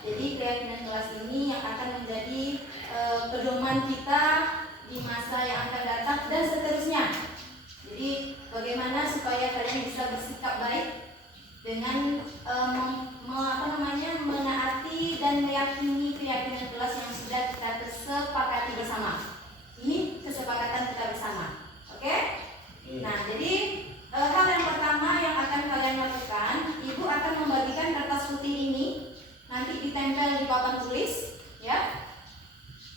Jadi keyakinan kelas ini yang akan menjadi pedoman kita di masa yang akan datang dan seterusnya. Jadi bagaimana supaya kalian bisa bersikap baik dengan menaati dan meyakini keyakinan kelas yang sudah kita sepakati bersama. Ini kesepakatan kita bersama. Oke? Nah, jadi hal yang pertama yang akan kalian lakukan, ibu akan membagikan kertas putih ini, nanti ditempel di papan tulis, ya.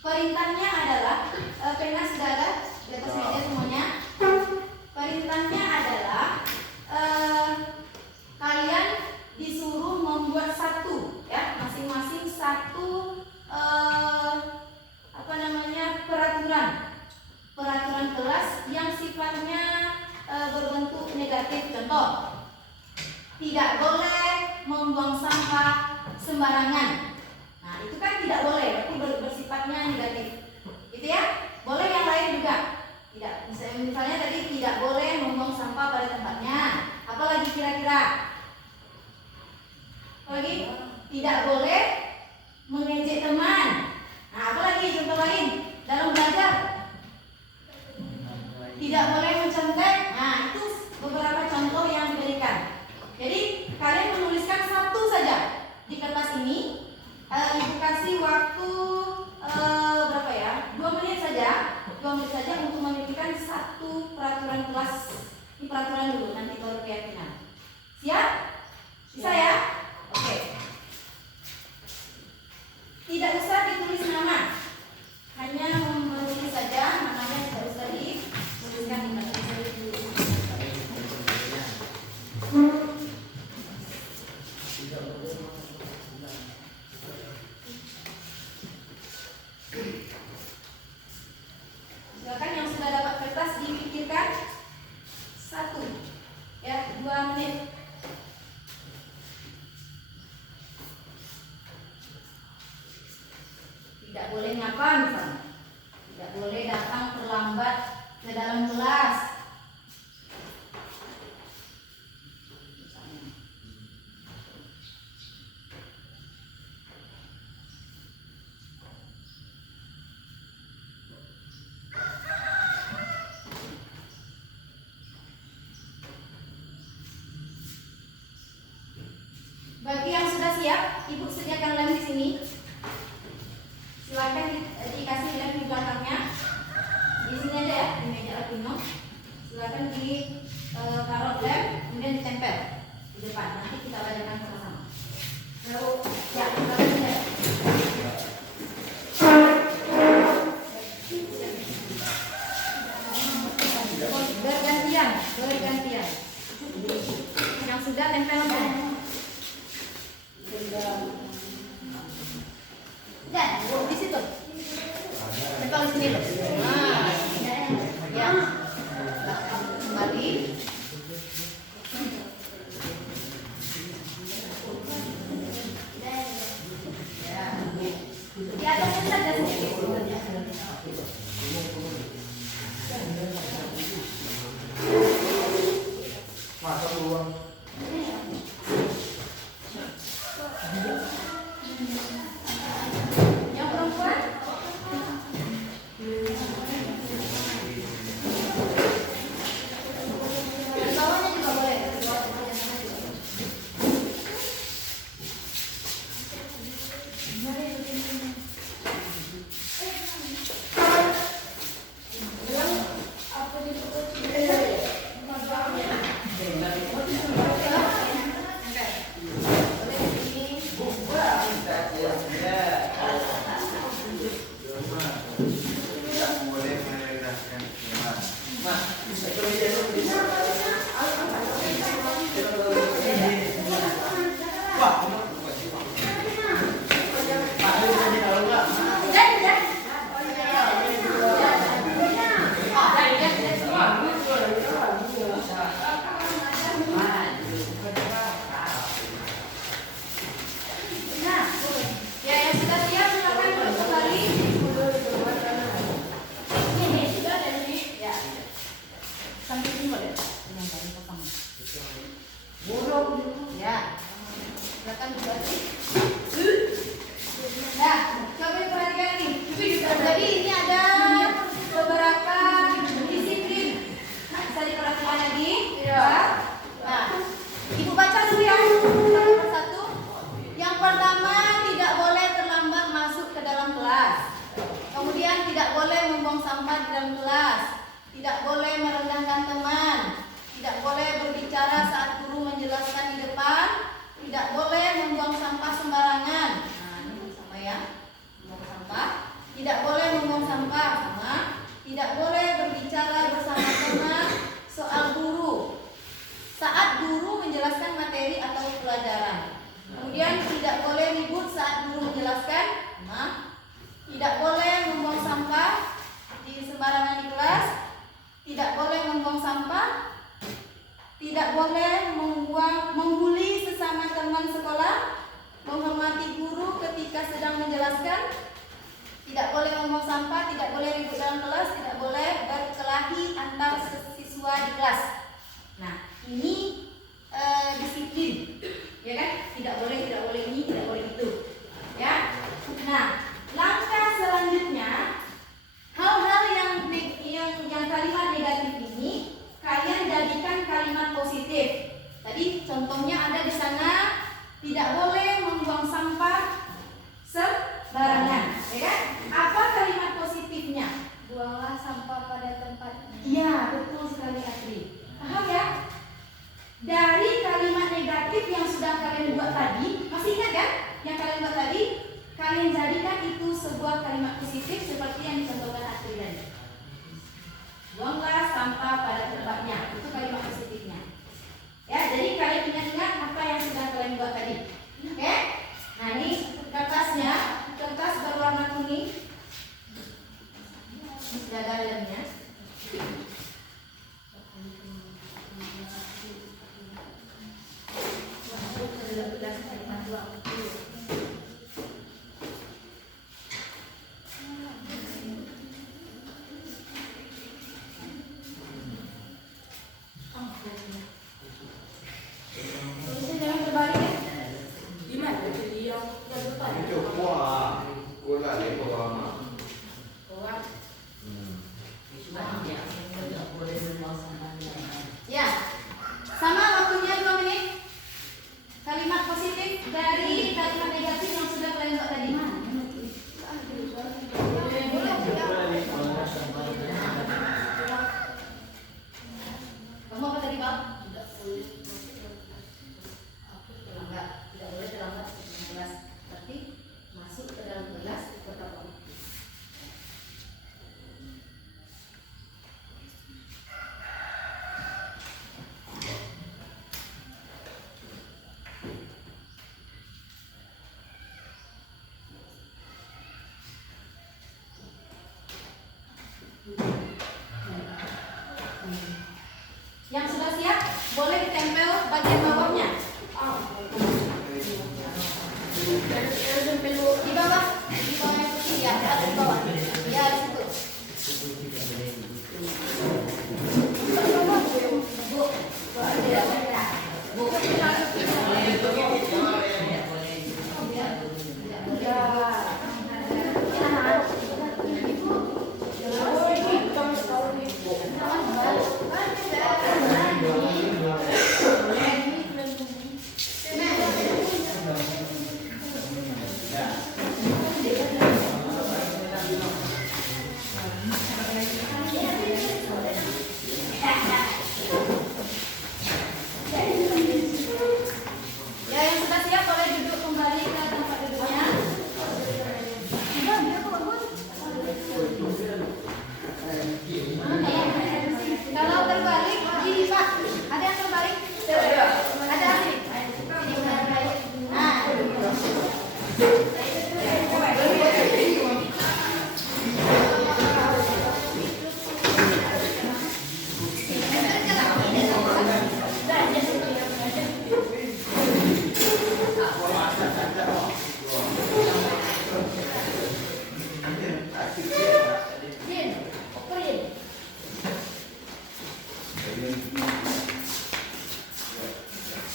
Perintahnya adalah pena sudah ada di atas meja semuanya. Perintahnya adalah kalian disuruh membuat satu, ya, masing-masing satu peraturan kelas yang sifatnya berbentuk negatif. Contoh, tidak boleh membuang sampah sembarangan. Nah, itu kan tidak boleh, berarti bersifatnya negatif, gitu ya. Boleh yang lain juga. Tidak, misalnya tadi tidak boleh membuang sampah pada tempatnya. Apalagi kira-kira? Apalagi tidak boleh mengejek teman. Nah, apalagi contoh lain dalam belajar? Tidak boleh mencontek. Nah, itu beberapa contoh yang diberikan. Jadi kalian menuliskan satu saja di kertas ini. Ibu kasih waktu berapa ya? 2 menit saja. 2 menit saja untuk memikirkan satu peraturan kelas. Ini peraturan dulu, nanti baru keyakinan. Siap? Bisa ya? Oke. Tidak usah ditulis nama, hanya menulis saja namanya, tidak usah dituliskan di kertas. Silakan yang sudah dapat kertas dipikirkan satu, ya, 2 menit. Tidak boleh nyapa misalnya, tidak boleh datang terlambat ke dalam kelas. Bagi yang sudah siap, ibu sediakan lem di sini. Silakan dikasih lem di belakangnya. Di sini aja ya, di meja Arduino. Silakan ditaruh lem, kemudian ditempel di depan. Nanti kita belajarkan sama-sama. Lalu, ya, kita belajar. Bergantian. Yang sudah tempel lem. Dan di situ tempel di sini loh. Nah, ya, kembali. Ya, di atasnya saja sedikit. Masa peluang Yang perempuan di bawahnya juga boleh. Ya, tidak boleh membuang sampah di dalam kelas, tidak boleh merendahkan teman, tidak boleh berbicara saat guru menjelaskan di depan, tidak boleh membuang sampah sembarangan. Nah, ini sama ya, membuang sampah, tidak boleh membuang sampah sama, tidak boleh berbicara bersama teman soal guru saat guru menjelaskan materi atau pelajaran. Kemudian tidak boleh ribut saat guru menjelaskan. Tidak boleh membuang sampah di sembarangan di kelas. Tidak boleh membuang sampah. Tidak boleh membuli sesama teman sekolah. Menghormati guru ketika sedang menjelaskan. Tidak boleh membuang sampah. Tidak boleh ribut dalam kelas. Tidak boleh berkelahi antar siswa di kelas. Nah, ini disiplin, ya kan? Tidak boleh ini, tidak boleh itu, ya. Nah, langkah selanjutnya, hal-hal yang kalimat negatif ini kalian jadikan kalimat positif. Tadi contohnya ada di sana, tidak boleh membuang sampah sembarangan, ya kan? Apa kalimat positifnya? Buanglah sampah pada tempatnya. Iya, betul sekali Atri. Paham ya? Dari kalimat negatif yang sudah kalian buat tadi, masih ingat kan? Yang kalian buat tadi, kalian jadikan itu sebuah kalimat positif seperti yang dicontohkan Atri tadi. Buanglah sampah pada tempatnya, itu kalimat positifnya. Ya, jadi kalian ingat-ingat apa yang sudah kalian buat tadi. Oke? Nah, ini kertasnya, kertas berwarna kuning. Ini sudah ada lemnya. Tulisnya jangan terbalik ya. Gimana jadi yang depan? Itu kuah. Kuah lagi pertama. Ya, sama waktunya 2 menit. Kalimat positif dari kalimat negatif yang sudah kalian buat tadi. Kamu apa tadi, Bang? Tidak boleh terlambat 15. Tapi masuk ke dalam kelas pertama. Yang sudah siap boleh ditempel bagian bawahnya. Di bawah yang putih ya, di bawah. Ya, di situ. Ya, yang sudah siap boleh duduk kembali ke tempat duduknya. Kalau terbalik, gini Pak, ada yang terbalik? Ada. Nah.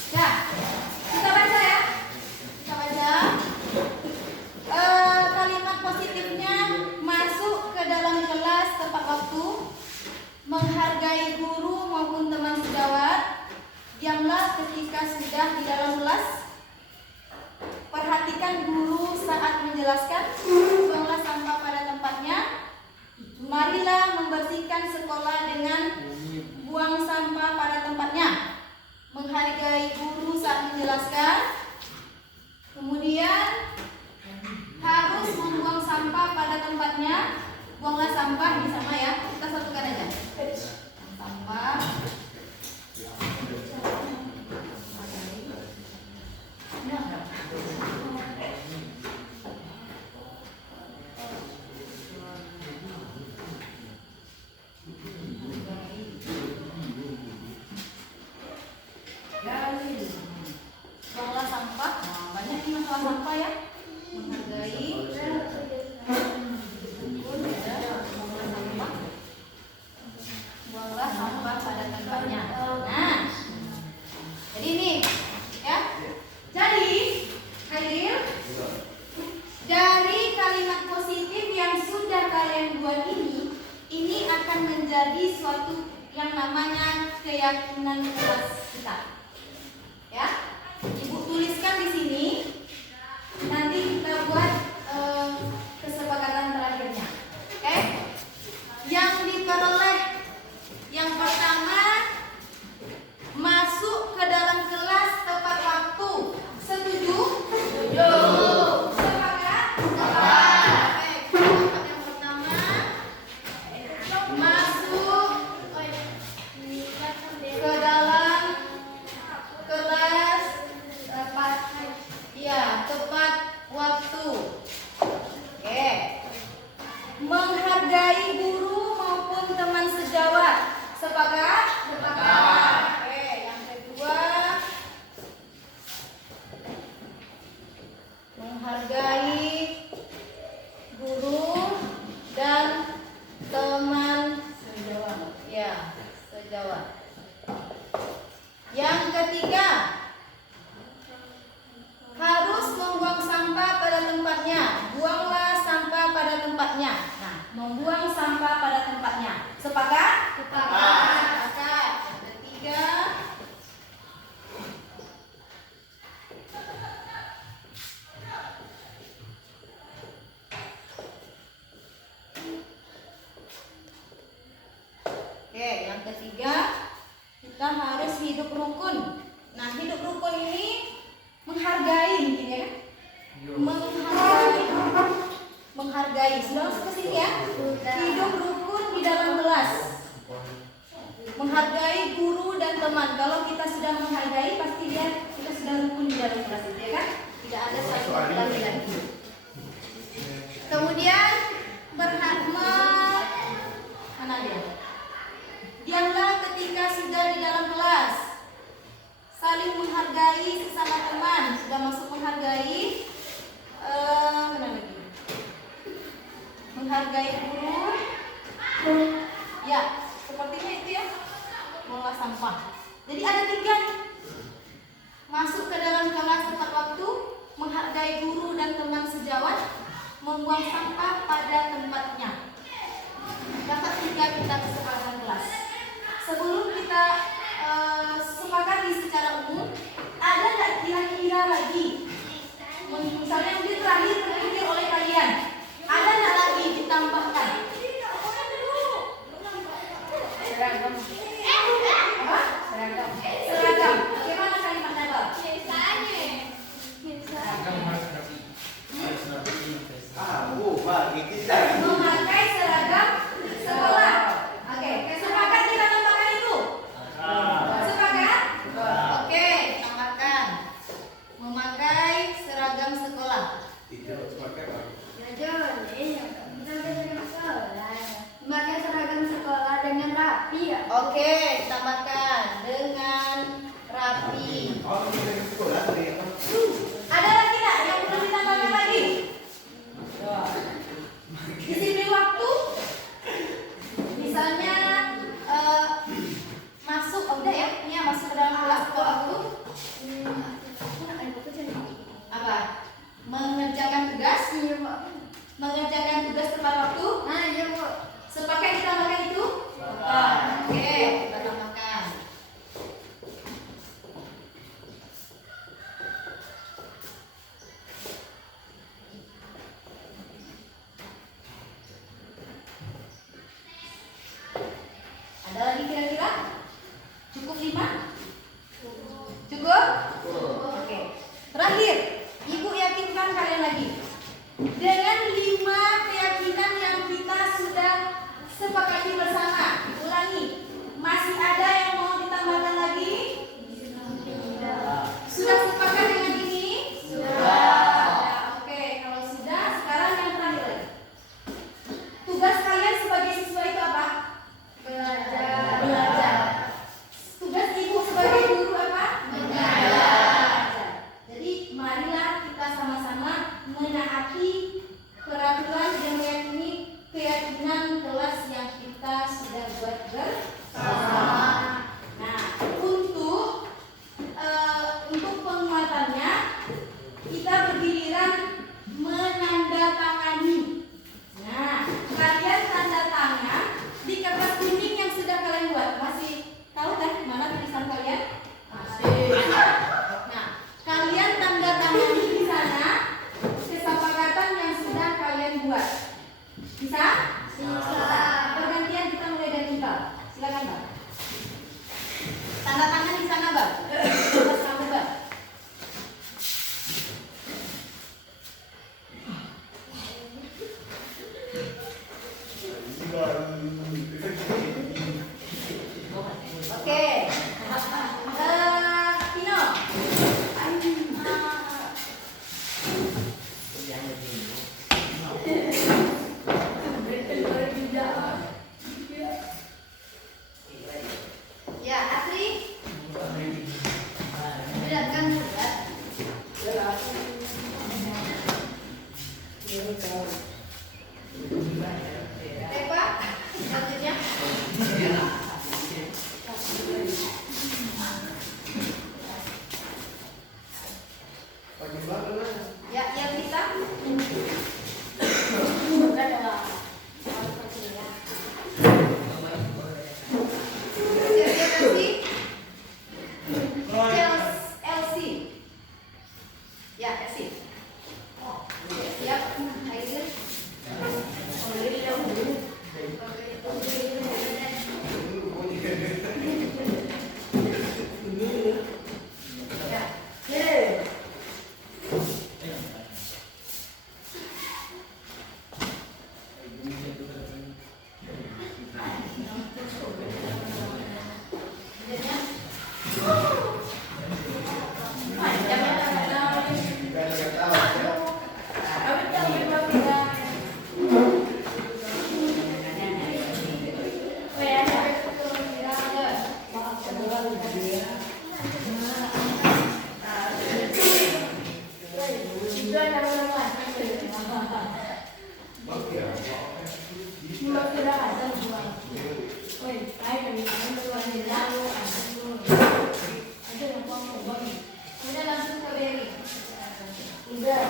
Ya, kita baca ya. Kita baca. Kalimat positifnya masuk ke dalam kelas tepat waktu, menghargai guru maupun teman sejawat, diamlah ketika sudah di dalam kelas, perhatikan guru saat menjelaskan, buanglah sampah pada tempatnya, tempatnya, buanglah sampah. Ini sama ya, kita satukan aja. Sampah. Buanglah sampah. Nah, banyak nih masalah sampah ya. Menghargai. Buanglah sampah pada tempatnya. Nah, jadi ini ya. Jadi, Haidil, dari kalimat positif yang sudah kalian buat ini akan menjadi suatu yang namanya keyakinan kelas kita. Ya, Ibu tuliskan di sini. Nanti kita buat kesepakatan terakhirnya. Oke? Yang diperoleh yang pertama, masuk ke dalam kelas tepat waktu. Setuju? Setuju. Sepakat? Sepakat. Oke, kalimat yang pertama, masuk ke dalam kelas tepat waktu. Oke. Menghargai guru maupun teman sejawat. Sepakat? Sepakat. Oke, yang kedua, menghargai guru dan teman sejawat. Ya, sejawat. Yang ketiga, harus membuang sampah pada tempatnya. Buanglah sampah pada tempatnya. Nah, membuang sampah pada tempatnya. Sepakat? Sepakat. Sepakat. Yang ketiga, yang ketiga, kita harus hidup rukun. Nah, hidup rukun ini menghargai mungkin ya kan? Menghargai. Sudah masuk ke sini ya. Hidup rukun di dalam kelas. Menghargai guru dan teman. Kalau kita sudah menghargai, pasti kita sudah rukun di dalam kelas itu ya kan? Tidak ada satu lagi lagi. Kemudian mana dia? Diamlah ketika sudah di dalam kelas. Saling menghargai sesama teman. Sudah masuk menghargai. Mana lagi? Menghargai guru. Ya, sepertinya itu ya. Mengolah sampah. Jadi ada 3 nih. Masuk ke dalam kelas tepat waktu, menghargai guru dan teman sejawat, membuang sampah pada tempatnya. Dapat 3 kita kesepakatan kelas. Sebelum kita sepakati secara umum, ada nggak kira-kira lagi? Misalnya mungkin terakhir terpikir oleh kalian, ada nggak lagi ditambahkan? Seragam. Apa? Seragam. Seragam. Bagaimana kalimatnya, Bang? Memakai seragam sekolah. Oke, sepakat kita tambahkan itu? Sepakat? Oke, tambahkan. Memakai seragam sekolah. Memakai seragam sekolah dengan rapi ya. Oke, tambahkan dengan rapi. Ada lagi nggak yang perlu ditambahkan lagi? Disiplin waktu. Misalnya masuk, udah ya, ini ya, masuk ke dalam kelas tepat waktu. Apa? Mengerjakan tugas. Mengerjakan tugas tepat waktu. Iya, Bu. Sepakat ditambahkan itu? Oke, kita tambahkan. Ada lagi kira-kira? Cukup 5? Cukup? Oke. Terakhir, Ibu yakinkan kalian lagi. Dengan 5 keyakinan yang sepakati bersama. Ulangi. Masih ada yang mau ditambahkan lagi? Sudah sepakat dengan ini? Sudah. Oke, kalau sudah, sekarang yang terakhir. Tugas kalian sebagai siswa itu apa? Belajar. Tugas ibu sebagai guru apa? Mengajar. Jadi marilah kita sama-sama menaati peraturan dan meyakini keyakinan kelas yang kita sudah buat bersama. Nah, untuk penguatannya kita bergiliran menandatangani. Nah, kalian tanda tangan di kertas kuning yang sudah kalian buat. Masih tahu kan mana tulisan kalian? Masih. Nah, kalian tanda tangani di sana kesepakatan yang sudah kalian buat. Bisa? Bisa. Pergantian kita mulai dari Bang. Silakan Bang. Tanda tangan di sana Bang. Terus kamu Bang. Oke. Pino. Ya, Asri. Beratkan surat. Eva, selanjutnya. Ya, yang kita. Elsie. Ya, Elsie. Siap. Ayo. Ya. Kemudian langsung ke Berry. Udah.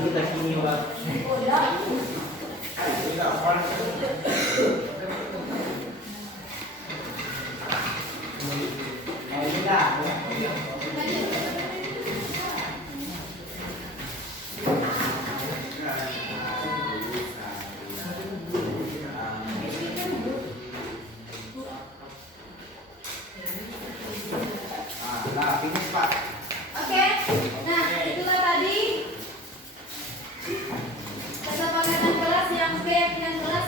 Kita kini Pak. Nah, finish Pak. Oke. Nah, itulah tadi kesepakatan kelas yang keyakinan kelas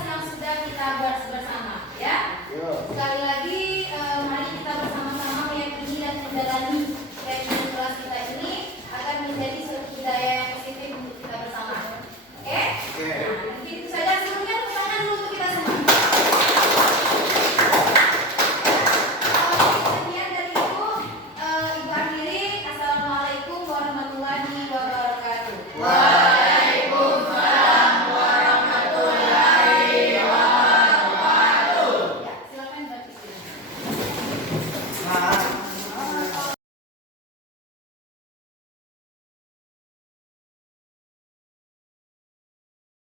Waalaikumsalam.